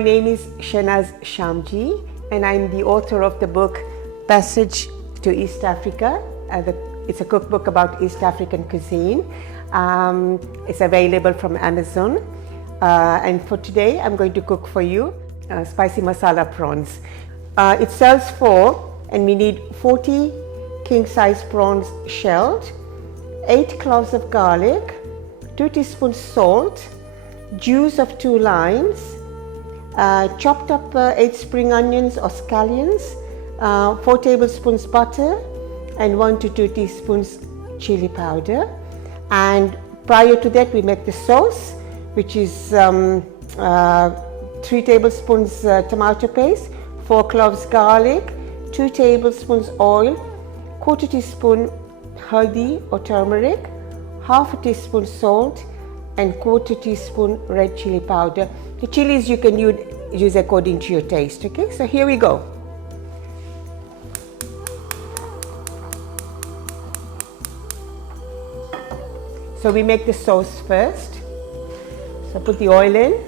my name is Shenaz Shamji, and I'm the author of the book Passage to East Africa. It's a cookbook about East African cuisine. It's available from Amazon. And for today, I'm going to cook for you spicy masala prawns. It sells 4, and we need 40 king-size prawns shelled, 8 cloves of garlic, 2 teaspoons salt, juice of 2 limes, chopped up 8 spring onions or scallions, 4 tablespoons butter, and 1 to 2 teaspoons chili powder. And prior to that, we make the sauce, which is 3 tablespoons tomato paste, 4 cloves garlic, 2 tablespoons oil, quarter teaspoon haldi or turmeric, half a teaspoon salt, and quarter teaspoon red chili powder. The chilies you can use according to your taste. Okay, so here we go. So we make the sauce first. So put the oil in.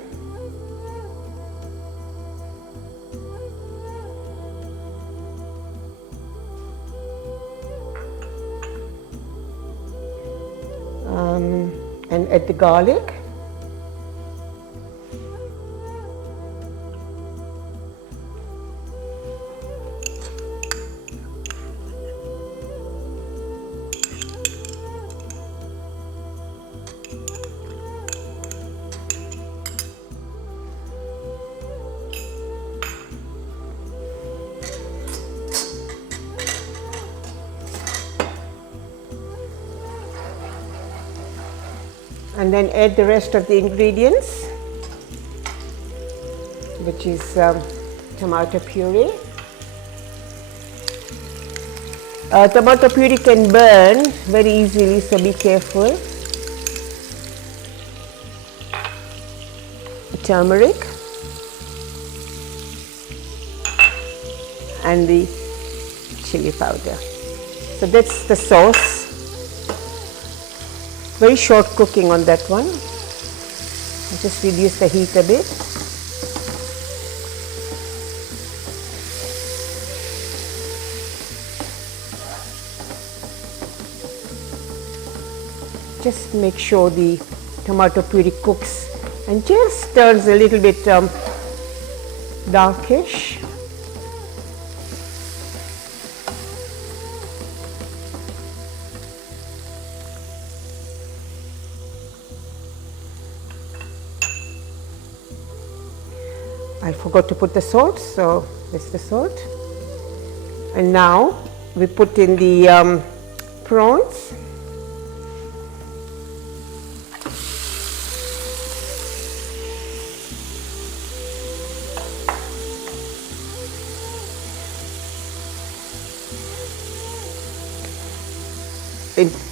And add the garlic. And then add the rest of the ingredients, which is tomato puree. Tomato puree can burn very easily, so be careful. Turmeric and the chili powder. So that's the sauce. Very short cooking on that one. Just reduce the heat a bit. Just make sure the tomato puree cooks and just turns a little bit darkish. I forgot to put the salt, so this is the salt. And now we put in the prawns.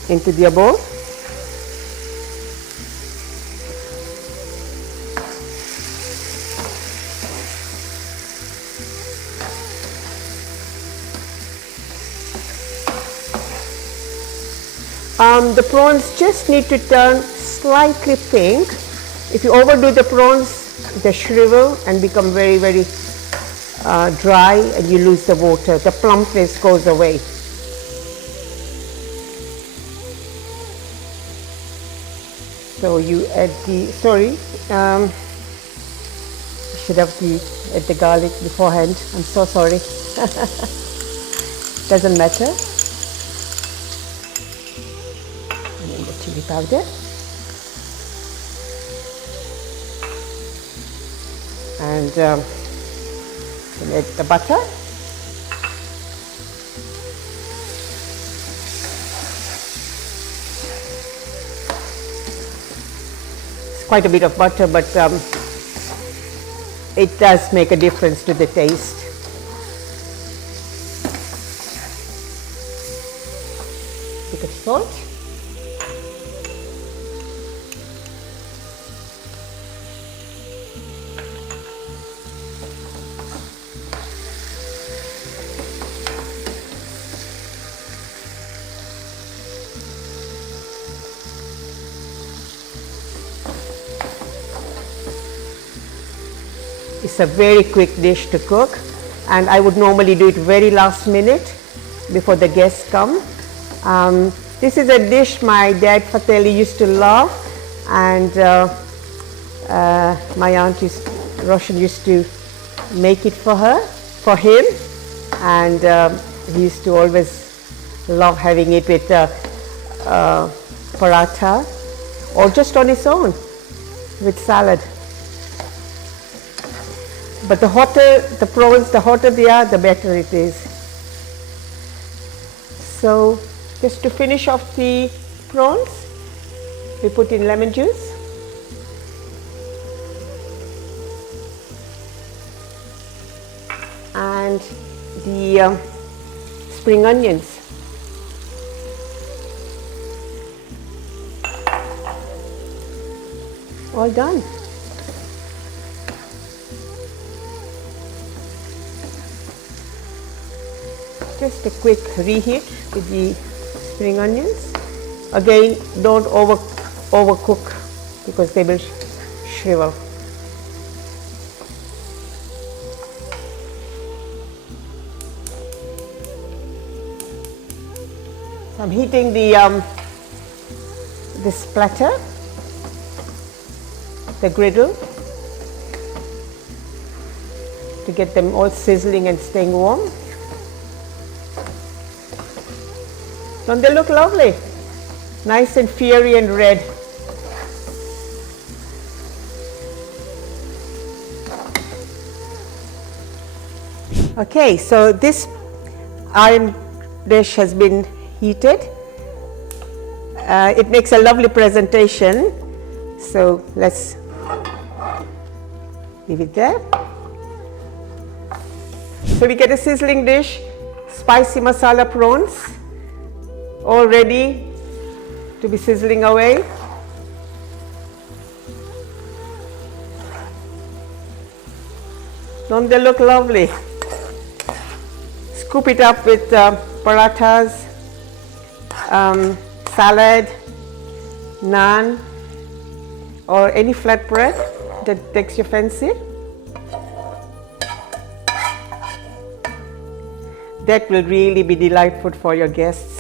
Into the bowl. The prawns just need to turn slightly pink. If you overdo the prawns, they shrivel and become very, very dry, and you lose the water. The plumpness goes away. So you add the, should have add the garlic beforehand. I'm so sorry. Doesn't matter. And then the chili powder. And then add the butter. Quite a bit of butter, but it does make a difference to the taste. Bit of salt. It's a very quick dish to cook, and I would normally do it very last minute before the guests come. This is a dish my dad Fateli used to love, and my aunt Roshan used to make it for him, and he used to always love having it with paratha or just on its own with salad. But the hotter the prawns, the hotter they are, the better it is. So just to finish off the prawns, we put in lemon juice. And the spring onions. All done. Just a quick reheat with the spring onions. Again, don't overcook because they will shrivel. So I'm heating this platter, the griddle, to get them all sizzling and staying warm. Don't they look lovely? Nice and fiery and red. Okay, so this iron dish has been heated. It makes a lovely presentation. So let's leave it there. So we get a sizzling dish, spicy masala prawns, all ready to be sizzling away. Don't they look lovely? Scoop it up with parathas, salad, naan, or any flatbread that takes your fancy. That will really be delightful for your guests.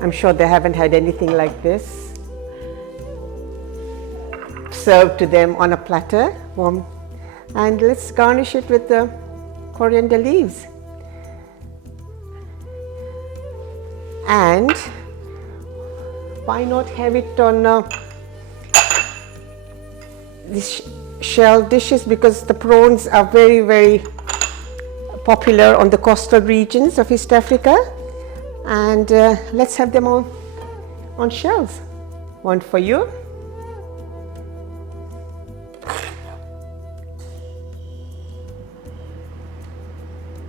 I'm sure they haven't had anything like this. Served to them on a platter, warm. And let's garnish it with the coriander leaves. And why not have it on these shell dishes, because the prawns are very, very popular on the coastal regions of East Africa. And let's have them on shells. One for you.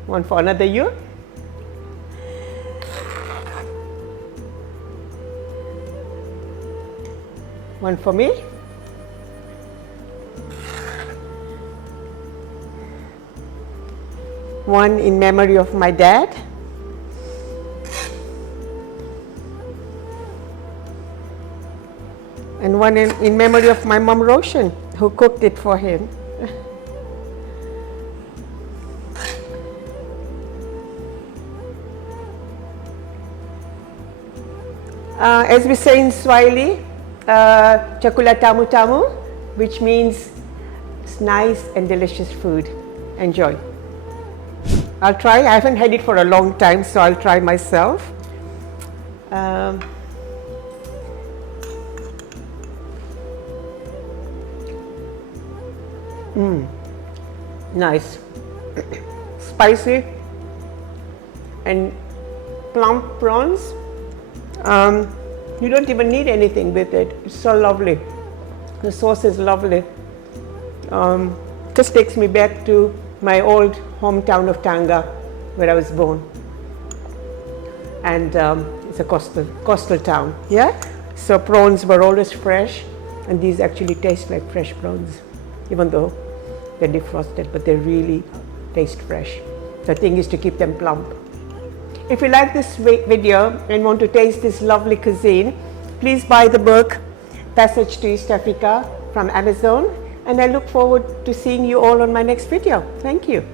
One for another you. One for me. One in memory of my dad. And one in memory of my mom Roshan, who cooked it for him. As we say in Swahili, chakula tamu tamu, which means it's nice and delicious food. Enjoy. I'll try. I haven't had it for a long time, so I'll try myself. Nice, spicy and plump prawns. You don't even need anything with it. It's so lovely. The sauce is lovely. Just takes me back to my old hometown of Tanga, where I was born. And it's a coastal town. Yeah. So prawns were always fresh, and these actually taste like fresh prawns, even though they're defrosted, but they really taste fresh. The thing is to keep them plump. If you like this video and want to taste this lovely cuisine, please buy the book Passage to East Africa from Amazon. and I look forward to seeing you all on my next video. Thank you.